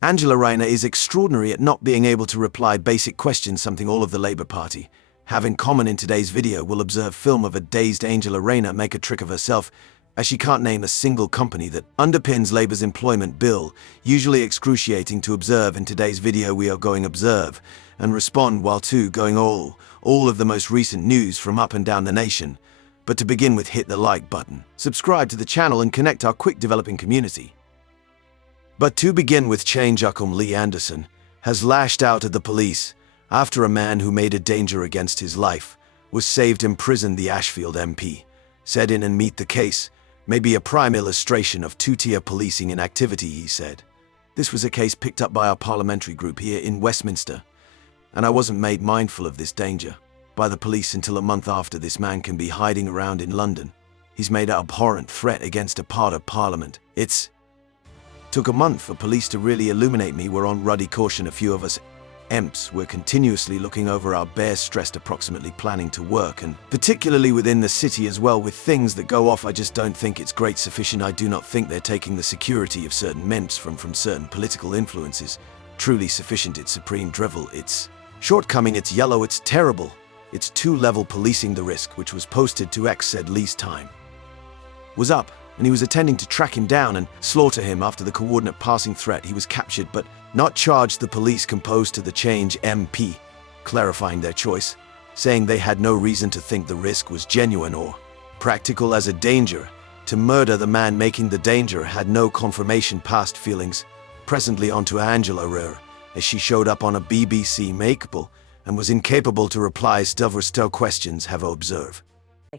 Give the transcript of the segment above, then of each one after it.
Angela Rayner is extraordinary at not being able to reply basic questions, something all of the Labour Party have in common. In today's video, we'll observe film of a dazed Angela Rayner make a trick of herself, as she can't name a single company that underpins Labour's employment bill, usually excruciating to observe. In today's video, we are going observe and respond while going all of the most recent news from up and down the nation. But to begin with, hit the like button, subscribe to the channel and connect our quick developing community. But to begin with, Change Lee Anderson has lashed out at the police after a man who made a danger against his life was saved in prison. The Ashfield MP said in and Meet the Case may be a prime illustration of two-tier policing inactivity, he said. This was a case picked up by our parliamentary group here in Westminster, and I wasn't made mindful of this danger by the police until a month after this man can be hiding around in London. He's made an abhorrent threat against a part of Parliament. Took a month for police to really illuminate me. We're on ruddy caution. A few of us EMPs were continuously looking over our bears, stressed, approximately planning to work, and particularly within the city as well, with things that go off. I just don't think it's great sufficient. I do not think they're taking the security of certain MEMPs from certain political influences truly sufficient. It's supreme drivel, it's shortcoming, it's yellow, it's terrible. It's two-level policing. The risk, which was posted to X, said Lee's time was up, and he was attending to track him down and slaughter him. After the coordinate passing threat, he was captured but not charged. The police composed to the Change MP, clarifying their choice, saying they had no reason to think the risk was genuine or practical as a danger to murder. The man making the danger had no confirmation past feelings. Presently onto Angela Rayner, as she showed up on a BBC makeable and was incapable to reply still questions have observed.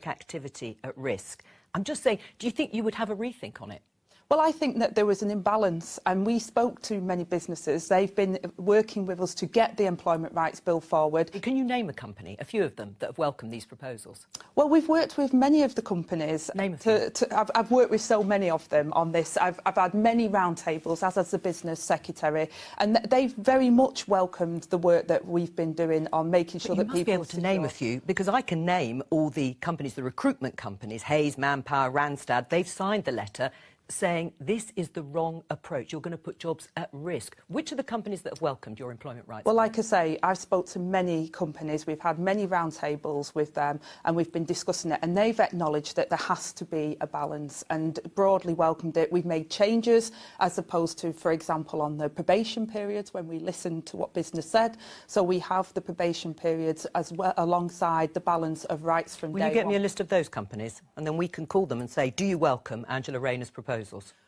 Activity at risk. I'm just saying, do you think you would have a rethink on it? Well, I think that there was an imbalance, and we spoke to many businesses. They've been working with us to get the Employment Rights Bill forward. Can you name a company, a few of them, that have welcomed these proposals? Well, we've worked with many of the companies. Name a few. I've worked with so many of them on this. I've had many roundtables, as has the business secretary, and they've very much welcomed the work that we've been doing on making sure that people... You must be able to name a few, because I can name all the companies, the recruitment companies, Hayes, Manpower, Randstad. They've signed the letter saying this is the wrong approach. You're going to put jobs at risk. Which are the companies that have welcomed your employment rights? Well, like I say, I've spoke to many companies. We've had many roundtables with them, and we've been discussing it, and they've acknowledged that there has to be a balance and broadly welcomed it. We've made changes as opposed to, for example, on the probation periods when we listened to what business said. So we have the probation periods as well alongside the balance of rights from day one. Will you get me a list of those companies, and then we can call them and say, do you welcome Angela Rayner's proposals?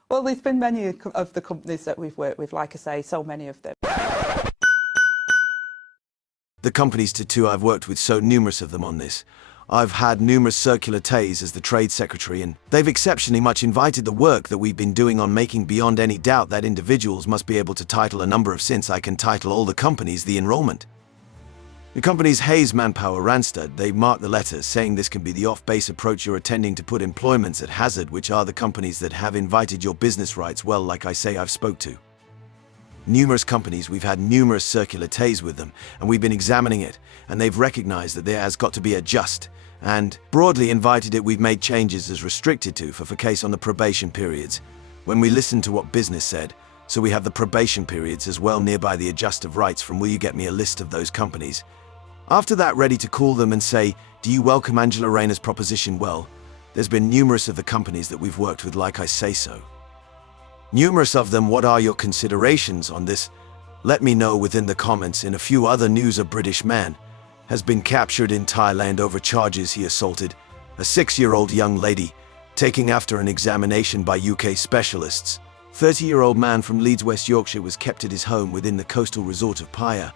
Well, there's been many of the companies that we've worked with, like I say, so many of them. The companies too, I've worked with so numerous of them on this. I've had numerous circular tays as the trade secretary, and they've exceptionally much invited the work that we've been doing on making beyond any doubt that individuals must be able to title a number of, since I can title all the companies, the enrollment. The companies Hayes, Manpower, Randstad, they mark the letter saying this can be the off-base approach you're attending to put employments at hazard, which are the companies that have invited your business rights. Well, like I say, I've spoke to numerous companies, we've had numerous circular tays with them, and we've been examining it, and they've recognized that there has got to be a just and broadly invited it. We've made changes as restricted to for case on the probation periods when we listened to what business said. So we have the probation periods as well nearby the adjust of rights from. Will you get me a list of those companies? After that, ready to call them and say, do you welcome Angela Rayner's proposition? Well, there's been numerous of the companies that we've worked with, like I say so. Numerous of them. What are your considerations on this? Let me know within the comments. In a few other news, a British man has been captured in Thailand over charges he assaulted a 6-year-old young lady, taking after an examination by UK specialists. 30-year-old man from Leeds, West Yorkshire, was kept at his home within the coastal resort of Paya.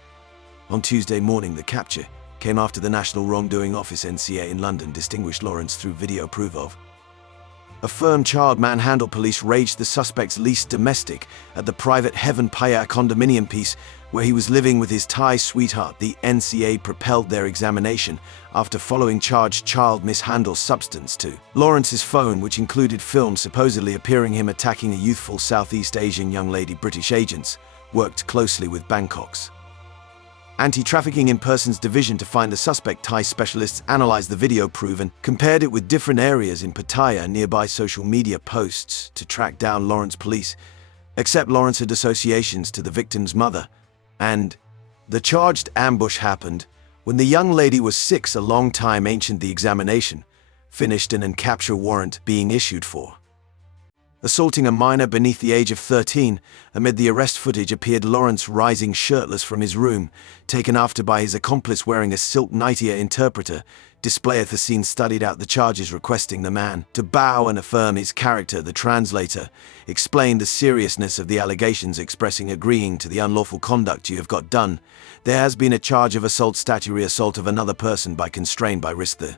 On Tuesday morning, the capture came after the National Wrongdoing Office (NCA) in London distinguished Lawrence through video proof of a firm child manhandle. Police raged the suspect's leased domestic at the private Heaven Paya condominium piece where he was living with his Thai sweetheart. The NCA propelled their examination after following charged child mishandle substance to Lawrence's phone, which included film supposedly appearing him attacking a youthful Southeast Asian young lady. British agents worked closely with Bangkok's Anti-Trafficking in Persons Division to find the suspect. Thai specialists analyzed the video proof and compared it with different areas in Pattaya and nearby social media posts to track down Lawrence. Police except Lawrence had associations to the victim's mother, and the charged ambush happened when the young lady was 6, a long time ancient. The examination finished and capture warrant being issued for assaulting a minor beneath the age of 13. Amid the arrest footage appeared Lawrence rising shirtless from his room, taken after by his accomplice wearing a silk nightie. Interpreter displayeth the scene, studied out the charges, requesting the man to bow and affirm his character. The translator explained the seriousness of the allegations, expressing agreeing to the unlawful conduct you have got done. There has been a charge of assault, statutory assault of another person by constraint by risk. The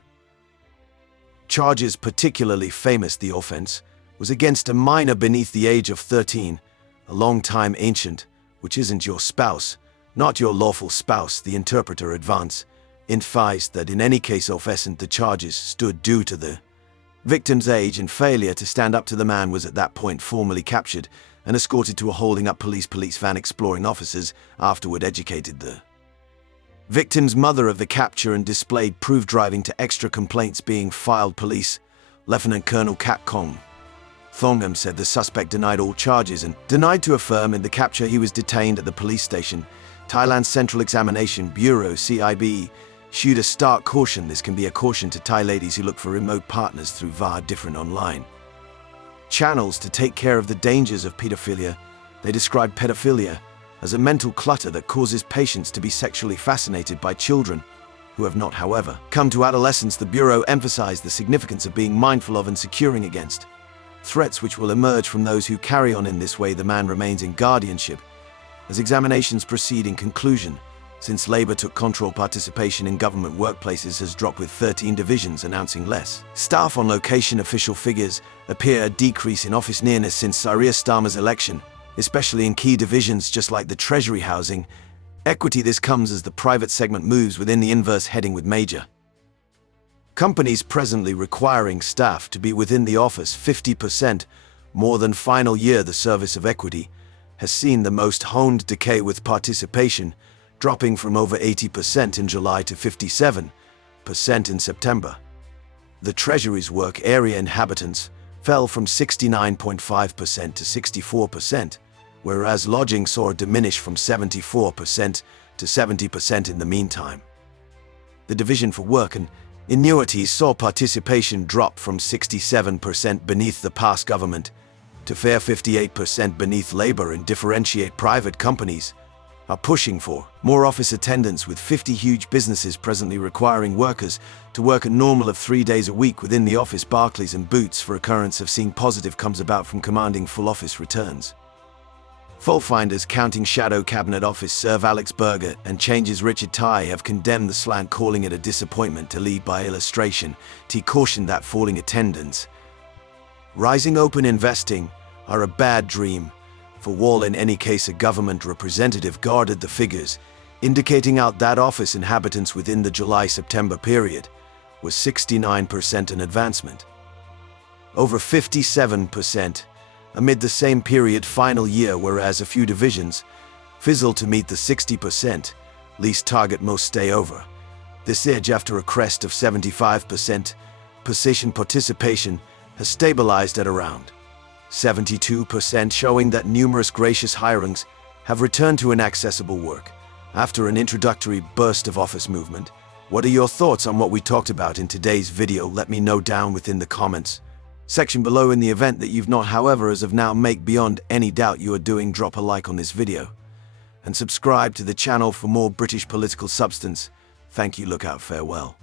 charges particularly famous. The offense was against a minor beneath the age of 13, a long time ancient, which isn't your spouse, not your lawful spouse. The interpreter emphasized that in any case offense the charges stood due to the victim's age and failure to stand up to the man. Was at that point formally captured and escorted to a holding up police van. Exploring officers afterward educated the victim's mother of the capture and displayed proof, driving to extra complaints being filed. Police Lieutenant Colonel Kat Kong Thongam said the suspect denied all charges and denied to affirm in the capture. He was detained at the police station. Thailand's Central Examination Bureau (CIB) issued a stark caution. This can be a caution to Thai ladies who look for remote partners through different online channels to take care of the dangers of pedophilia. They described pedophilia as a mental clutter that causes patients to be sexually fascinated by children who have not, however, come to adolescence. The Bureau emphasized the significance of being mindful of and securing against threats which will emerge from those who carry on in this way. The man remains in guardianship as examinations proceed. In conclusion, since Labour took control, participation in government workplaces has dropped, with 13 divisions announcing less staff on location. Official figures appear a decrease in office nearness since Saria Starmer's election, especially in key divisions just like the Treasury, housing, equity. This comes as the private segment moves within the inverse heading, with major companies presently requiring staff to be within the office 50% more than final year. The service of equity has seen the most honed decay, with participation dropping from over 80% in July to 57% in September. The Treasury's work area inhabitants fell from 69.5% to 64%, whereas lodging saw a diminish from 74% to 70% in the meantime. The Division for Work and Annuities saw participation drop from 67% beneath the past government to fair 58% beneath Labour, and differentiate private companies are pushing for more office attendance, with 50 huge businesses presently requiring workers to work a normal of 3 days a week within the office. Barclays and Boots for occurrence of seeing positive comes about from commanding full office returns. Fault finders counting shadow cabinet office serve Alex Berger and changes. Richard Tai have condemned the slant, calling it a disappointment to lead by illustration. T cautioned that falling attendance, rising open investing are a bad dream for Wall. In any case, a government representative guarded the figures, indicating out that office inhabitants within the July-September period was 69%, an advancement over 57% amid the same period final year, whereas a few divisions fizzled to meet the 60% least target. Most stay over this edge after a crest of 75%. Position participation has stabilized at around 72%, showing that numerous gracious hirings have returned to inaccessible work after an introductory burst of office movement. What are your thoughts on what we talked about in today's video? Let me know down within the comments section below. In the event that you've not, however, as of now, make beyond any doubt you are doing, drop a like on this video and subscribe to the channel for more British political substance. Thank you, look out, farewell.